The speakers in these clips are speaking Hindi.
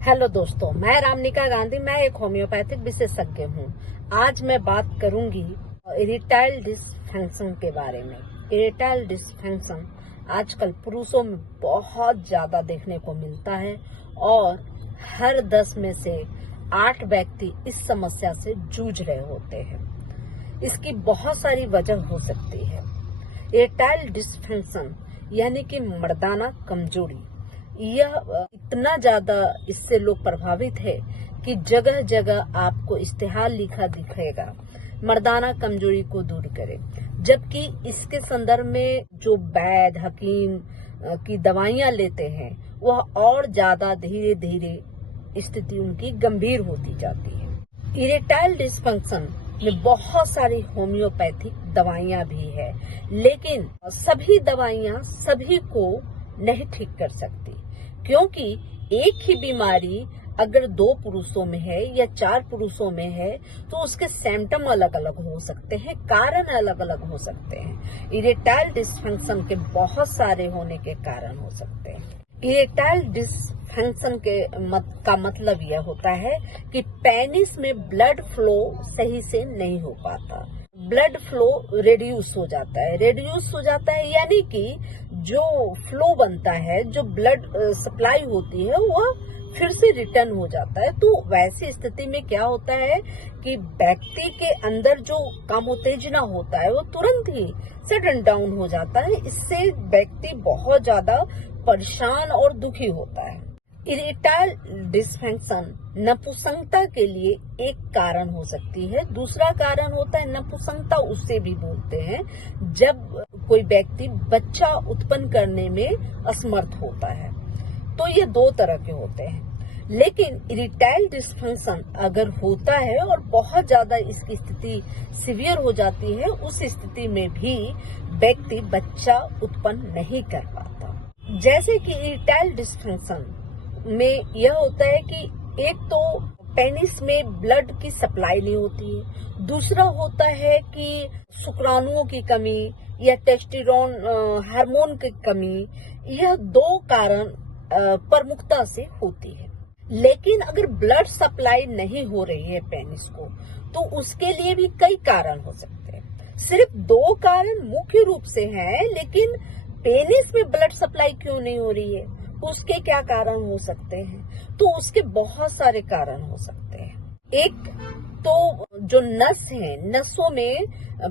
हेलो दोस्तों, मैं रामनिका गांधी। मैं एक होम्योपैथिक विशेषज्ञ हूँ। आज मैं बात करूंगी इरेक्टाइल डिसफंक्शन के बारे में। इरेक्टाइल डिसफंक्शन आजकल पुरुषों में बहुत ज्यादा देखने को मिलता है और हर 10 में से 8 व्यक्ति इस समस्या से जूझ रहे होते हैं। इसकी बहुत सारी वजह हो सकती है। इरेक्टाइल डिसफंक्शन यानी कि मर्दाना कमजोरी, यह इतना ज्यादा इससे लोग प्रभावित है कि जगह जगह आपको इश्तिहार लिखा दिखेगा, मर्दाना कमजोरी को दूर करें। जबकि इसके संदर्भ में जो वैद्य हकीम की दवाइयां लेते हैं वह और ज्यादा धीरे धीरे स्थिति उनकी गंभीर होती जाती है। इरेक्टाइल डिसफंक्शन में बहुत सारी होम्योपैथिक दवाइयां भी है, लेकिन सभी दवाइयां सभी को नहीं ठीक कर सकती, क्योंकि एक ही बीमारी अगर 2 पुरुषों में है या 4 पुरुषों में है तो उसके सिम्टम अलग अलग हो सकते हैं, कारण अलग अलग हो सकते हैं। इरेक्टाइल डिसफंक्शन के बहुत सारे होने के कारण हो सकते हैं। इरेक्टाइल डिसफंक्शन का मतलब यह होता है कि पेनिस में ब्लड फ्लो सही से नहीं हो पाता, ब्लड फ्लो रिड्यूस हो जाता है। रिड्यूस हो जाता है यानी कि जो फ्लो बनता है, जो ब्लड सप्लाई होती है, वह फिर से रिटर्न हो जाता है। तो वैसी स्थिति में क्या होता है कि व्यक्ति के अंदर जो काम उत्तेजना होता है वो तुरंत ही सडन डाउन हो जाता है। इससे व्यक्ति बहुत ज्यादा परेशान और दुखी होता है। इरेक्टाइल डिसफंक्शन नपुंसकता के लिए एक कारण हो सकती है। दूसरा कारण होता है नपुंसकता, उससे भी बोलते हैं जब कोई व्यक्ति बच्चा उत्पन्न करने में असमर्थ होता है। तो ये 2 तरह के होते हैं। लेकिन इरेक्टाइल डिसफंक्शन अगर होता है और बहुत ज्यादा इसकी स्थिति सीवियर हो जाती है, उस स्थिति में भी व्यक्ति बच्चा उत्पन्न नहीं कर पाता। जैसे कि इरेक्टाइल डिसफंक्शन में यह होता है कि एक तो पेनिस में ब्लड की सप्लाई नहीं होती है, दूसरा होता है कि शुक्राणुओं की कमी या टेस्टोस्टेरोन हार्मोन की कमी। यह 2 कारण प्रमुखता से होती है। लेकिन अगर ब्लड सप्लाई नहीं हो रही है पेनिस को, तो उसके लिए भी कई कारण हो सकते हैं। सिर्फ 2 कारण मुख्य रूप से हैं, लेकिन पेनिस में ब्लड सप्लाई क्यों नहीं हो रही है, उसके क्या कारण हो सकते हैं? तो उसके बहुत सारे कारण हो सकते हैं। एक तो जो नस है, नसों में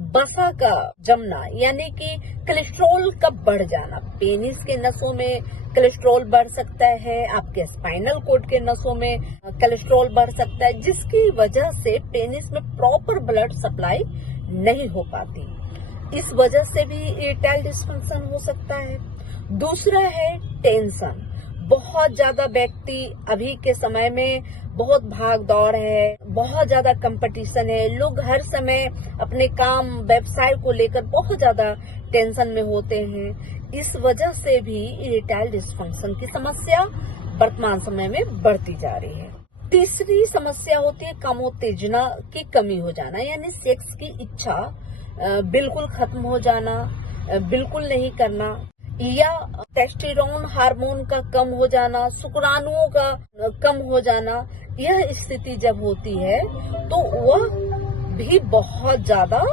बसा का जमना यानी कि कोलेस्ट्रॉल का बढ़ जाना। पेनिस के नसों में कोलेस्ट्रॉल बढ़ सकता है, आपके स्पाइनल कॉर्ड के नसों में कोलेस्ट्रॉल बढ़ सकता है, जिसकी वजह से पेनिस में प्रॉपर ब्लड सप्लाई नहीं हो पाती। इस वजह से भी इरेक्टाइल डिसफंक्शन हो सकता है। दूसरा है टेंशन। बहुत ज्यादा व्यक्ति अभी के समय में बहुत भाग दौड़ है, बहुत ज्यादा कंपटीशन है, लोग हर समय अपने काम व्यवसाय को लेकर बहुत ज्यादा टेंशन में होते हैं। इस वजह से भी इरेक्टाइल डिसफंक्शन की समस्या वर्तमान समय में बढ़ती जा रही है। तीसरी समस्या होती है कामोत्तेजना की कमी हो जाना, यानी सेक्स की इच्छा बिल्कुल खत्म हो जाना, बिल्कुल नहीं करना, या टेस्टोस्टेरोन हार्मोन का कम हो जाना, शुक्राणुओं का कम हो जाना। यह स्थिति जब होती है तो वह भी बहुत ज्यादा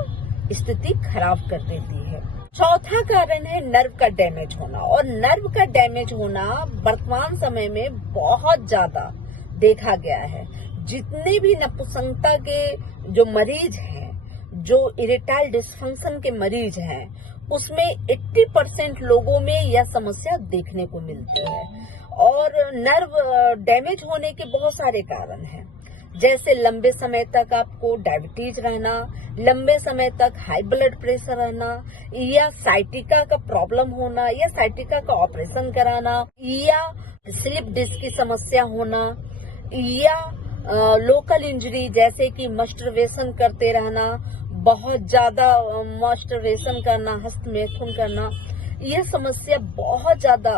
स्थिति खराब कर देती है। चौथा कारण है नर्व का डैमेज होना, और नर्व का डैमेज होना वर्तमान समय में बहुत ज्यादा देखा गया है। जितने भी नपुंसकता के जो मरीज हैं, जो इरेक्टाइल डिसफंक्शन के मरीज हैं, उसमें 80% लोगों में यह समस्या देखने को मिलती है। और नर्व डैमेज होने के बहुत सारे कारण हैं, जैसे लंबे समय तक आपको डायबिटीज रहना, लंबे समय तक हाई ब्लड प्रेशर रहना, या साइटिका का प्रॉब्लम होना, या साइटिका का ऑपरेशन कराना, या स्लिप डिस्क की समस्या होना, या लोकल इंजरी जैसे कि मस्टरबेशन करते रहना, बहुत ज्यादा मस्टरबेशन करना, हस्तमैथुन करना। यह समस्या बहुत ज्यादा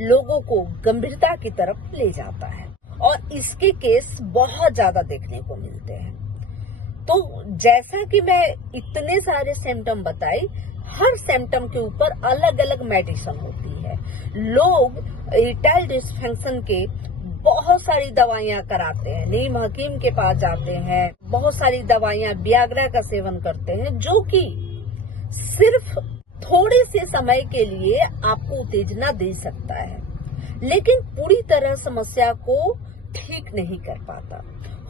लोगों को गंभीरता की तरफ ले जाता है और इसके केस बहुत ज्यादा देखने को मिलते हैं। तो जैसा कि मैं इतने सारे सिम्टम बताई, हर सिम्टम के ऊपर अलग अलग मेडिसिन होती है। लोग इरेक्टाइल डिसफंक्शन के बहुत सारी दवाइयाँ कराते हैं, नीम हकीम के पास जाते हैं, बहुत सारी दवाइयाँ वियाग्रा का सेवन करते हैं, जो कि सिर्फ थोड़े से समय के लिए आपको उत्तेजना दे सकता है, लेकिन पूरी तरह समस्या को ठीक नहीं कर पाता।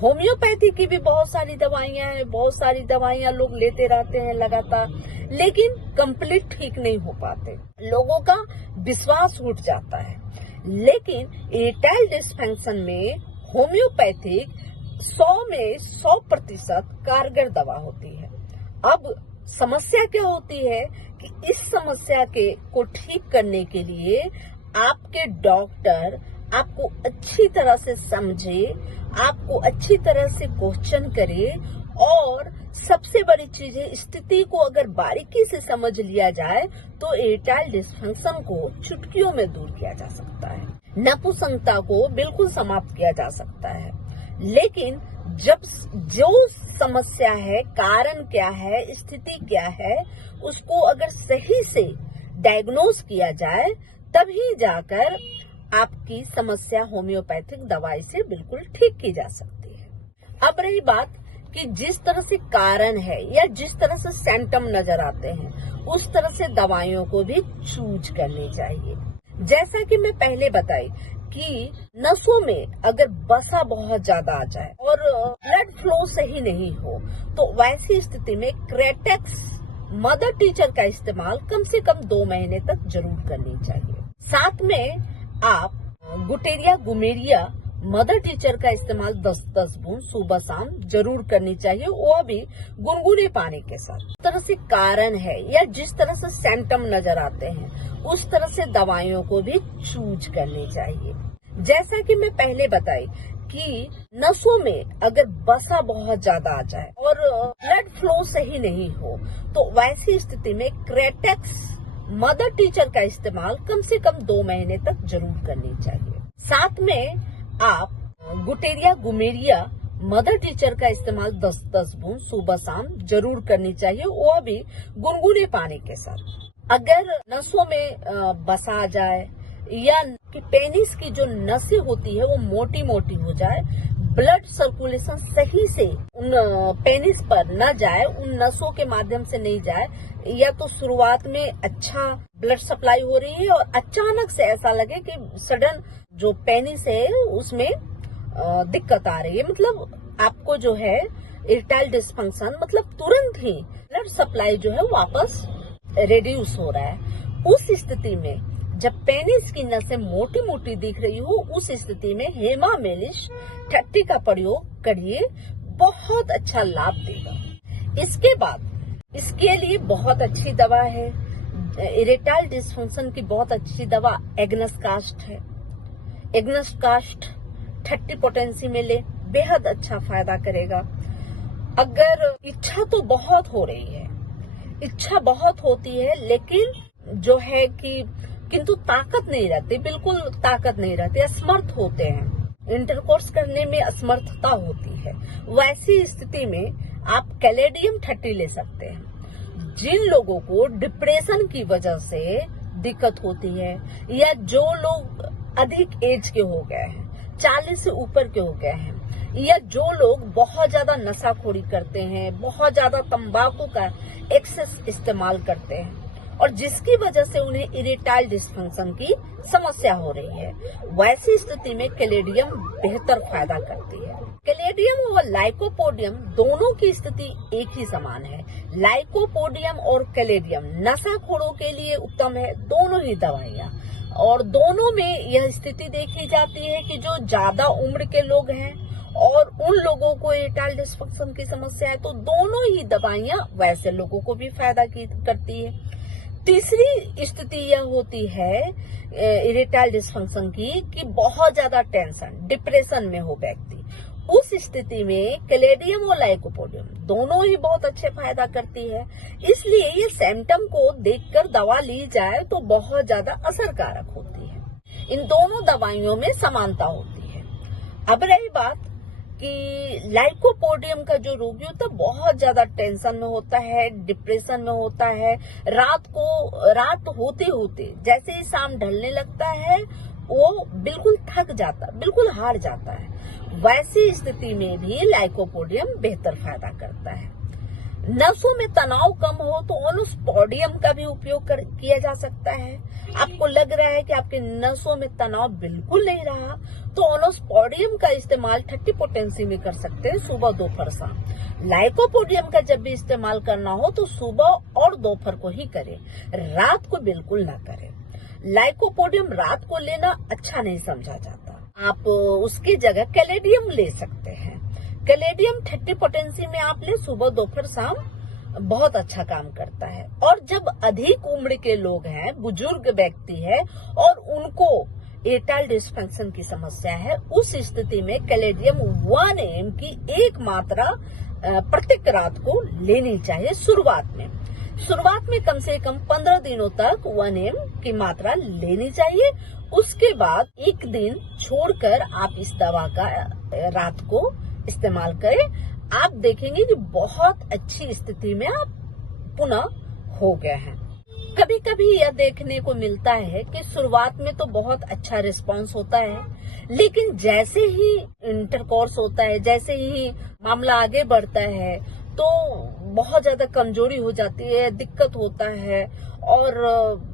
होम्योपैथी की भी बहुत सारी दवाइयां हैं, बहुत सारी दवाइयां लोग लेते रहते हैं लगातार, लेकिन कंप्लीट ठीक नहीं हो पाते, लोगों का विश्वास उठ जाता है। लेकिन इरेक्टाइल डिसफंक्शन में होम्योपैथिक 100 में 100% कारगर दवा होती है। अब समस्या क्या होती है कि इस समस्या को ठीक करने के लिए आपके डॉक्टर आपको अच्छी तरह से समझे, आपको अच्छी तरह से क्वेश्चन करे, और सबसे बड़ी चीज है, स्थिति को अगर बारीकी से समझ लिया जाए तो इरेक्टाइल डिसफंक्शन को चुटकियों में दूर किया जा सकता है, नपुंसकता को बिल्कुल समाप्त किया जा सकता है। लेकिन जब जो समस्या है, कारण क्या है, स्थिति क्या है, उसको अगर सही से डायग्नोज किया जाए तभी जाकर आपकी समस्या होम्योपैथिक दवाई से बिल्कुल ठीक की जा सकती है। अब रही बात कि जिस तरह से कारण है या जिस तरह से सिम्टम नजर आते हैं, उस तरह से दवाइयों को भी चूज करनी चाहिए। जैसा कि मैं पहले बताई कि नसों में अगर वसा बहुत ज्यादा आ जाए और ब्लड फ्लो सही नहीं हो, तो वैसी स्थिति में क्रेटेक्स मदर टीचर का इस्तेमाल कम से कम 2 महीने तक जरूर करनी चाहिए। साथ में आप गुटेरिया गुमेरिया मदर टीचर का इस्तेमाल 10-10 बूंद सुबह शाम जरूर करनी चाहिए, वो भी गुनगुने पानी के साथ। जिस तरह से कारण है या जिस तरह से सिम्टम नजर आते हैं, उस तरह से दवाइयों को भी चूज करनी चाहिए। जैसा कि मैं पहले बताई कि नसों में अगर वसा बहुत ज्यादा आ जाए और ब्लड फ्लो सही नहीं हो, तो वैसी स्थिति में क्रेटेक्स मदर टीचर का इस्तेमाल कम से कम 2 महीने तक जरूर करनी चाहिए। साथ में आप गुटेरिया गुमेरिया मदर टीचर का इस्तेमाल 10-10 बूंद सुबह शाम जरूर करनी चाहिए, वो भी गुनगुने पानी के साथ। अगर नसों में वसा आ जाए या कि पेनिस की जो नसें होती है वो मोटी मोटी हो जाए, ब्लड सर्कुलेशन सही से उन पेनिस पर न जाए, उन नसों के माध्यम से नहीं जाए, या तो शुरुआत में अच्छा ब्लड सप्लाई हो रही है और अचानक से ऐसा लगे कि सडन जो पेनिस है उसमें दिक्कत आ रही है, मतलब आपको जो है इरेक्टाइल डिसफंक्शन, मतलब तुरंत ही ब्लड सप्लाई जो है वापस रिड्यूस हो रहा है। उस स्थिति में जब पेनिस की नसें मोटी मोटी दिख रही हो, उस स्थिति में हेमामेलिश 30 का प्रयोग करिए, बहुत अच्छा लाभ देगा। इसके बाद इसके लिए बहुत अच्छी दवा है, इरेक्टाइल डिसफंक्शन की बहुत अच्छी दवा एग्नस कास्ट है। एग्नस कास्ट 30 पोटेंसी में ले, बेहद अच्छा फायदा करेगा। अगर इच्छा तो बहुत हो रही है, इच्छा बहुत होती है, लेकिन जो है कि किंतु ताकत नहीं रहती, बिल्कुल ताकत नहीं रहती, असमर्थ होते हैं, इंटरकोर्स करने में असमर्थता होती है, वैसी स्थिति में आप कैलेडियम 30 ले सकते हैं। जिन लोगों को डिप्रेशन की वजह से दिक्कत होती है, या जो लोग अधिक एज के हो गए हैं, 40 से ऊपर के हो गए हैं, या जो लोग बहुत ज्यादा नशाखोरी करते हैं, बहुत ज्यादा तंबाकू का एक्सेस इस्तेमाल करते हैं, और जिसकी वजह से उन्हें इरेक्टाइल डिसफंक्शन की समस्या हो रही है, वैसी स्थिति में कैलेडियम बेहतर फायदा करती है। कैलेडियम और लाइकोपोडियम दोनों की स्थिति एक ही समान है। लाइकोपोडियम और कैलेडियम नशाखोरों के लिए उत्तम है, दोनों ही दवाइयाँ, और दोनों में यह स्थिति देखी जाती है कि जो ज्यादा उम्र के लोग हैं और उन लोगों को इरेक्टाइल डिसफंक्शन की समस्या है, तो दोनों ही दवाइयाँ वैसे लोगों को भी फायदा करती है। तीसरी स्थिति यह होती है इरेक्टाइल डिसफंक्शन की कि बहुत ज्यादा टेंशन, डिप्रेशन में हो व्यक्ति, उस स्थिति में कैलेडियम और लाइकोपोडियम दोनों ही बहुत अच्छे फायदा करती है। इसलिए ये सिम्टम को देखकर दवा ली जाए तो बहुत ज्यादा असरकारक होती है। इन दोनों दवाइयों में समानता होती है। अब रही बात कि लाइकोपोडियम का जो रोगी होता है बहुत ज्यादा टेंशन में होता है, डिप्रेशन में होता है, रात होते होते जैसे ही शाम ढलने लगता है वो बिल्कुल थक जाता, बिल्कुल हार जाता है। वैसी स्थिति में भी लाइकोपोडियम बेहतर फायदा करता है। नसों में तनाव कम हो तो ओनोस्पोडियम का भी उपयोग किया जा सकता है। आपको लग रहा है कि आपके नसों में तनाव बिल्कुल नहीं रहा, तो ओनोस्पोडियम का इस्तेमाल 30 पोटेंसी में कर सकते हैं, सुबह दोपहर शाम। लाइकोपोडियम का जब भी इस्तेमाल करना हो तो सुबह और दोपहर को ही करें, रात को बिल्कुल ना करें। लाइकोपोडियम रात को लेना अच्छा नहीं समझा जाता। आप उसकी जगह कैलेडियम ले सकते हैं। कैलेडियम 30 पोटेंसी में आप ले, सुबह दोपहर शाम, बहुत अच्छा काम करता है। और जब अधिक उम्र के लोग हैं, बुजुर्ग व्यक्ति है और उनको इरेक्टाइल डिस्फंक्शन की समस्या है, उस स्थिति में कैलेडियम 1 mg की एक मात्रा प्रत्येक रात को लेनी चाहिए। शुरुआत में कम से कम 15 दिनों तक 1 mg की मात्रा लेनी चाहिए। उसके बाद एक दिन छोड़कर आप इस दवा का रात को इस्तेमाल करें। आप देखेंगे कि बहुत अच्छी स्थिति में आप पुनः हो गए हैं। कभी कभी यह देखने को मिलता है कि शुरुआत में तो बहुत अच्छा रिस्पांस होता है, लेकिन जैसे ही इंटरकोर्स होता है, जैसे ही मामला आगे बढ़ता है, तो बहुत ज्यादा कमजोरी हो जाती है, दिक्कत होता है और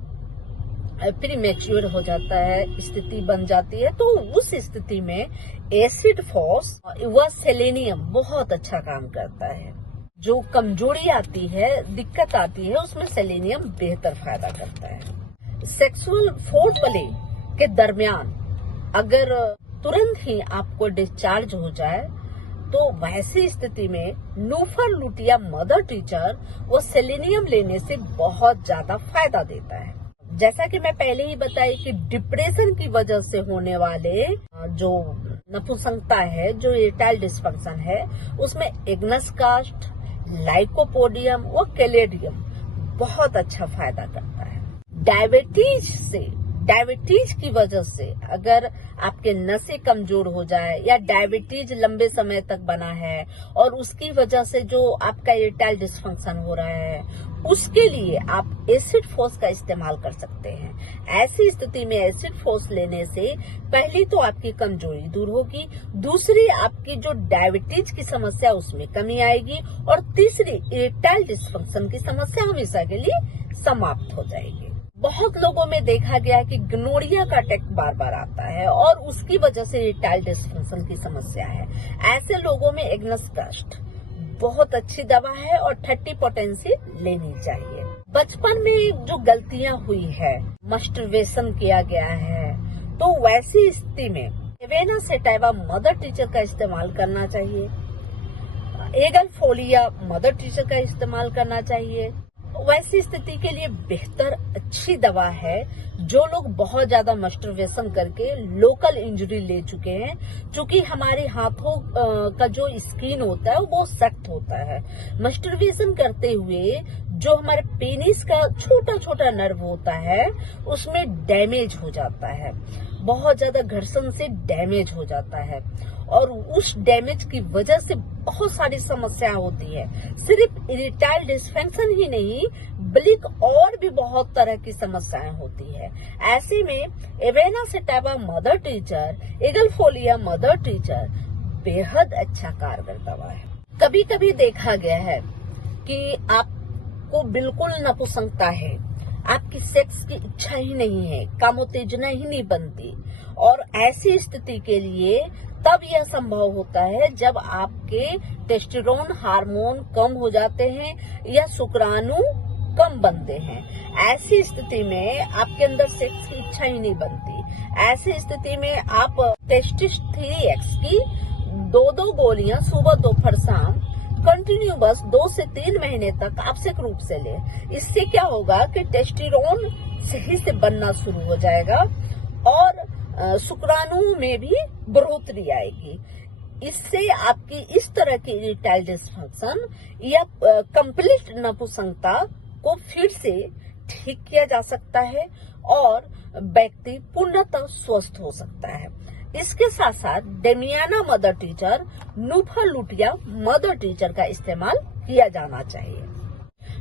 प्रीमेच्योर हो जाता है, स्थिति बन जाती है। तो उस स्थिति में एसिड फॉस व सेलेनियम बहुत अच्छा काम करता है। जो कमजोरी आती है, दिक्कत आती है, उसमें सेलेनियम बेहतर फायदा करता है। सेक्सुअल फोरप्ले के दरमियान अगर तुरंत ही आपको डिस्चार्ज हो जाए तो वैसी स्थिति में नूफर लुटिया मदर टीचर वो सेलेनियम लेने से बहुत ज्यादा फायदा देता है। जैसा कि मैं पहले ही बताई कि डिप्रेशन की वजह से होने वाले जो नपुंसकता है, जो इरेक्टाइल डिस्फंक्शन है, उसमें एग्नस कास्ट, लाइकोपोडियम व कैलेडियम बहुत अच्छा फायदा करता है। डायबिटीज की वजह से अगर आपके नसें कमजोर हो जाए या डायबिटीज लंबे समय तक बना है और उसकी वजह से जो आपका इरेक्टाइल डिस्फंक्शन हो रहा है, उसके लिए आप एसिड फोस का इस्तेमाल कर सकते हैं। ऐसी स्थिति में एसिड फोस लेने से पहली तो आपकी कमजोरी दूर होगी, दूसरी आपकी जो डायबिटीज की समस्या उसमें कमी आएगी और तीसरी इरेक्टाइल डिस्फंक्शन की समस्या हमेशा के लिए समाप्त हो जाएगी। बहुत लोगों में देखा गया कि गनोरिया का अटैक बार बार आता है और उसकी वजह से इरेक्टाइल डिस्फंक्शन की समस्या है। ऐसे लोगों में एग्नस कास्ट बहुत अच्छी दवा है और 30 पोटेंसी लेनी चाहिए। बचपन में जो गलतियां हुई है, मस्टरबेशन किया गया है, तो वैसी स्थिति में एवेना सेटाइवा मदर टीचर का इस्तेमाल करना चाहिए। एगल फोलिया मदर टीचर का इस्तेमाल करना चाहिए। वैसी स्थिति के लिए बेहतर अच्छी दवा है जो लोग बहुत ज्यादा मस्टरबेशन करके लोकल इंजरी ले चुके हैं। क्योंकि हमारे हाथों का जो स्किन होता है वो सख्त होता है। मस्टरबेशन करते हुए जो हमारे पेनिस का छोटा छोटा नर्व होता है उसमें डैमेज हो जाता है, बहुत ज्यादा घर्षण से डैमेज हो जाता है और उस डैमेज की वजह से बहुत सारी समस्याएं होती है। सिर्फ इरेक्टाइल डिस्फंक्शन ही नहीं बल्कि और भी बहुत तरह की समस्याएं होती है। ऐसे में Avena sativa mother tincture, Aegle folia mother tincture बेहद अच्छा कारगर दवा है। कभी कभी देखा गया है कि आपको बिल्कुल नपुंसकता है, आपकी सेक्स की इच्छा ही नहीं है, कामोत्तेजना ही नहीं बनती, और ऐसी स्थिति के लिए तब यह संभव होता है जब आपके टेस्टोस्टेरोन हार्मोन कम हो जाते हैं या शुक्राणु कम बनते हैं। ऐसी स्थिति में आपके अंदर सेक्स की इच्छा ही नहीं बनती। ऐसी स्थिति में आप टेस्टिस 3X की 2 गोलियां सुबह दोपहर शाम कंटिन्यू बस 2 से 3 महीने तक आवश्यक रूप से लें। इससे क्या होगा कि टेस्टोस्टेरोन सही से बनना शुरू हो जाएगा और शुक्राणु में भी बढ़ोतरी आएगी। इससे आपकी इस तरह की इरेक्टाइल डिस्फंक्शन या कंप्लीट नपुंसकता को फिर से ठीक किया जा सकता है और व्यक्ति पूर्णतः स्वस्थ हो सकता है। इसके साथ साथ damiana mother teacher, नूफर लुटिया mother teacher का इस्तेमाल किया जाना चाहिए।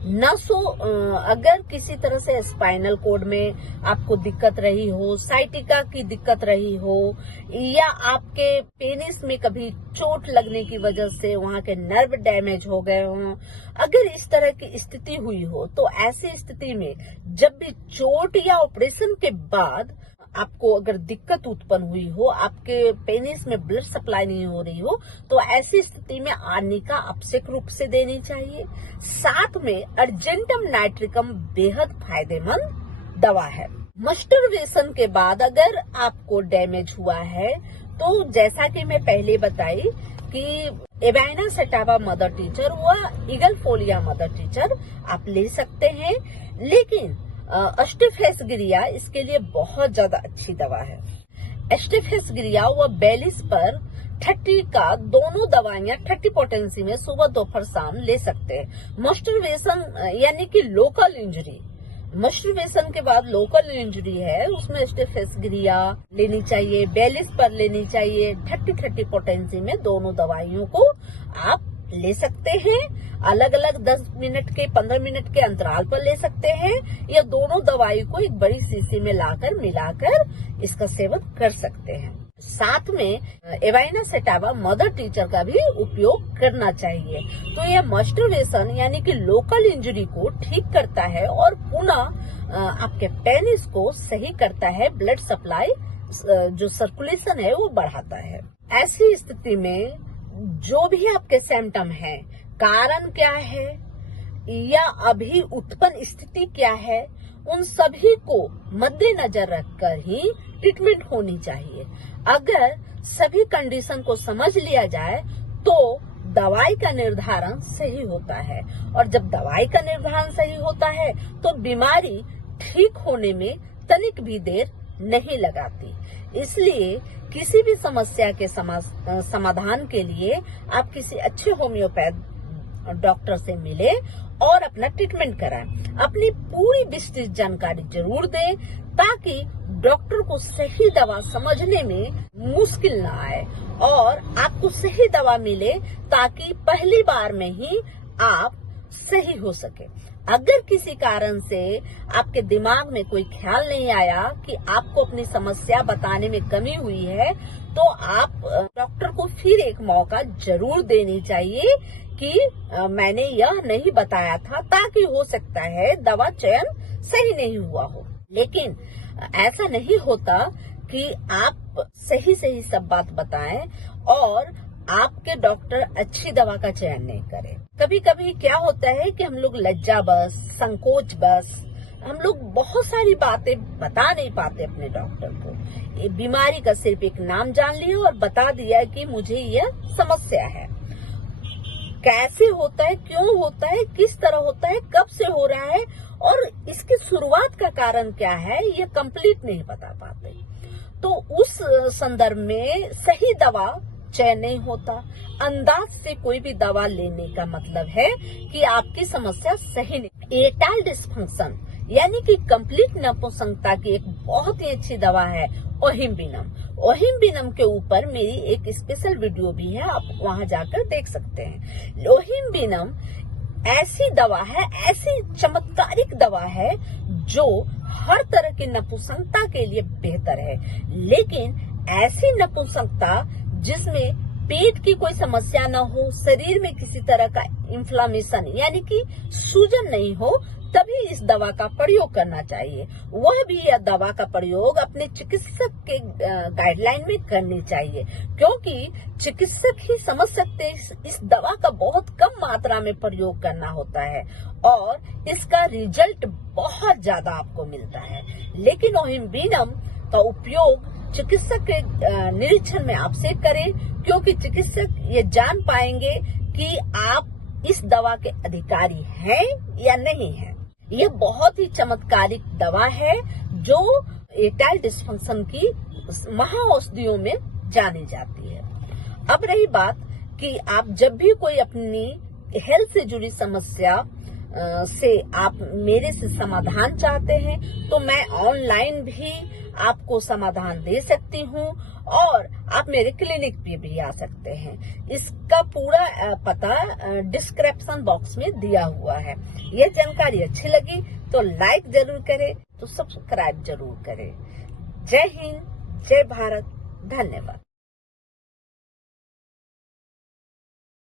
अगर किसी तरह से स्पाइनल कोड में आपको दिक्कत रही हो, साइटिका की दिक्कत रही हो, या आपके पेनिस में कभी चोट लगने की वजह से वहां के नर्व डैमेज हो गए हों, अगर इस तरह की स्थिति हुई हो, तो ऐसी स्थिति में जब भी चोट या ऑपरेशन के बाद आपको अगर दिक्कत उत्पन्न हुई हो, आपके पेनिस में ब्लड सप्लाई नहीं हो रही हो, तो ऐसी स्थिति में आर्निका आवश्यक रूप से देनी चाहिए। साथ में अर्जेंटम नाइट्रिकम बेहद फायदेमंद दवा है। मस्टरवेशन के बाद अगर आपको डैमेज हुआ है, तो जैसा कि मैं पहले बताई कि एवाइना सेटावा मदर टीचर व ईगल फोलिया मदर टीचर आप ले सकते हैं, लेकिन एस्टिफेसगिरिया इसके लिए बहुत ज्यादा अच्छी दवा है। एस्टिफेसगिरिया व बेलिस पर 30 का दोनों दवाइयां 30 पोटेंसी में सुबह दोपहर शाम ले सकते हैं। मस्टरवेशन यानी कि लोकल इंजरी, मस्टरवेशन के बाद लोकल इंजरी है, उसमें एस्टिफेसगिरिया लेनी चाहिए, बेलिस पर लेनी चाहिए। 30 पोटेंसी में दोनों दवाइयों को आप ले सकते हैं। अलग अलग 10 मिनट के 15 मिनट के अंतराल पर ले सकते हैं, या दोनों दवाई को एक बड़ी शीशी में लाकर मिलाकर इसका सेवन कर सकते हैं। साथ में एवाइना सेटावा मदर टीचर का भी उपयोग करना चाहिए। तो यह मस्टरवेशन यानी कि लोकल इंजरी को ठीक करता है और पुनः आपके पेनिस को सही करता है, ब्लड सप्लाई जो सर्कुलेशन है वो बढ़ाता है। ऐसी स्थिति में जो भी आपके सिम्टम है, कारण क्या है या अभी उत्पन्न स्थिति क्या है, उन सभी को मद्देनजर रखकर ही ट्रीटमेंट होनी चाहिए। अगर सभी कंडीशन को समझ लिया जाए तो दवाई का निर्धारण सही होता है, और जब दवाई का निर्धारण सही होता है तो बीमारी ठीक होने में तनिक भी देर नहीं लगाती। इसलिए किसी भी समस्या के समाधान के लिए आप किसी अच्छे होम्योपैथ डॉक्टर से मिले और अपना ट्रीटमेंट कराएं। अपनी पूरी विस्तृत जानकारी जरूर दें ताकि डॉक्टर को सही दवा समझने में मुश्किल ना आए और आपको सही दवा मिले, ताकि पहली बार में ही आप सही हो सके। अगर किसी कारण से आपके दिमाग में कोई ख्याल नहीं आया कि आपको अपनी समस्या बताने में कमी हुई है, तो आप डॉक्टर को फिर एक मौका जरूर देनी चाहिए कि मैंने यह नहीं बताया था, ताकि हो सकता है दवा चयन सही नहीं हुआ हो। लेकिन ऐसा नहीं होता कि आप सही सब बात बताएं और आपके डॉक्टर अच्छी दवा का चयन नहीं करें। कभी कभी क्या होता है कि हम लोग लज्जा बस, संकोच बस, हम लोग बहुत सारी बातें बता नहीं पाते अपने डॉक्टर को। ये बीमारी का सिर्फ एक नाम जान लिया और बता दिया कि मुझे यह समस्या है। कैसे होता है, क्यों होता है, किस तरह होता है, कब से हो रहा है और इसकी शुरुआत का कारण क्या है, ये कंप्लीट नहीं बता पाते। तो उस संदर्भ में सही दवा चयन नहीं होता। अंदाज से कोई भी दवा लेने का मतलब है कि आपकी समस्या सही नहीं। इरेक्टाइल डिस्फंक्शन यानी कि कंप्लीट नपुंसकता की एक बहुत ही अच्छी दवा है ओहिम्बिनम। ओहिम्बिनम के ऊपर मेरी एक स्पेशल वीडियो भी है, आप वहां जाकर देख सकते हैं। ओहिम्बिनम ऐसी दवा है, ऐसी चमत्कारिक दवा है जो हर तरह की नपुंसकता के लिए बेहतर है। लेकिन ऐसी नपुंसकता जिसमें पेट की कोई समस्या न हो, शरीर में किसी तरह का इन्फ्लामेशन यानी कि सूजन नहीं हो, तभी इस दवा का प्रयोग करना चाहिए। वह भी यह दवा का प्रयोग अपने चिकित्सक के गाइडलाइन में करनी चाहिए, क्योंकि चिकित्सक ही समझ सकते हैं इस दवा का बहुत कम मात्रा में प्रयोग करना होता है और इसका रिजल्ट बहुत ज्यादा आपको मिलता है। लेकिन ओहिम्बिनम का उपयोग चिकित्सक के निरीक्षण में आपसे करें, क्योंकि चिकित्सक ये जान पाएंगे कि आप इस दवा के अधिकारी हैं या नहीं हैं। ये बहुत ही चमत्कारिक दवा है जो इरेक्टाइल डिस्फंक्शन की महाऔषधियों में जानी जाती है। अब रही बात कि आप जब भी कोई अपनी हेल्थ से जुड़ी समस्या से आप मेरे से समाधान चाहते हैं, तो मैं ऑनलाइन भी आपको समाधान दे सकती हूँ और आप मेरे क्लिनिक पे भी आ सकते हैं। इसका पूरा पता डिस्क्रिप्शन बॉक्स में दिया हुआ है। ये जानकारी अच्छी लगी तो लाइक जरूर करें, तो सब्सक्राइब जरूर करें। जय हिंद, जय भारत, धन्यवाद।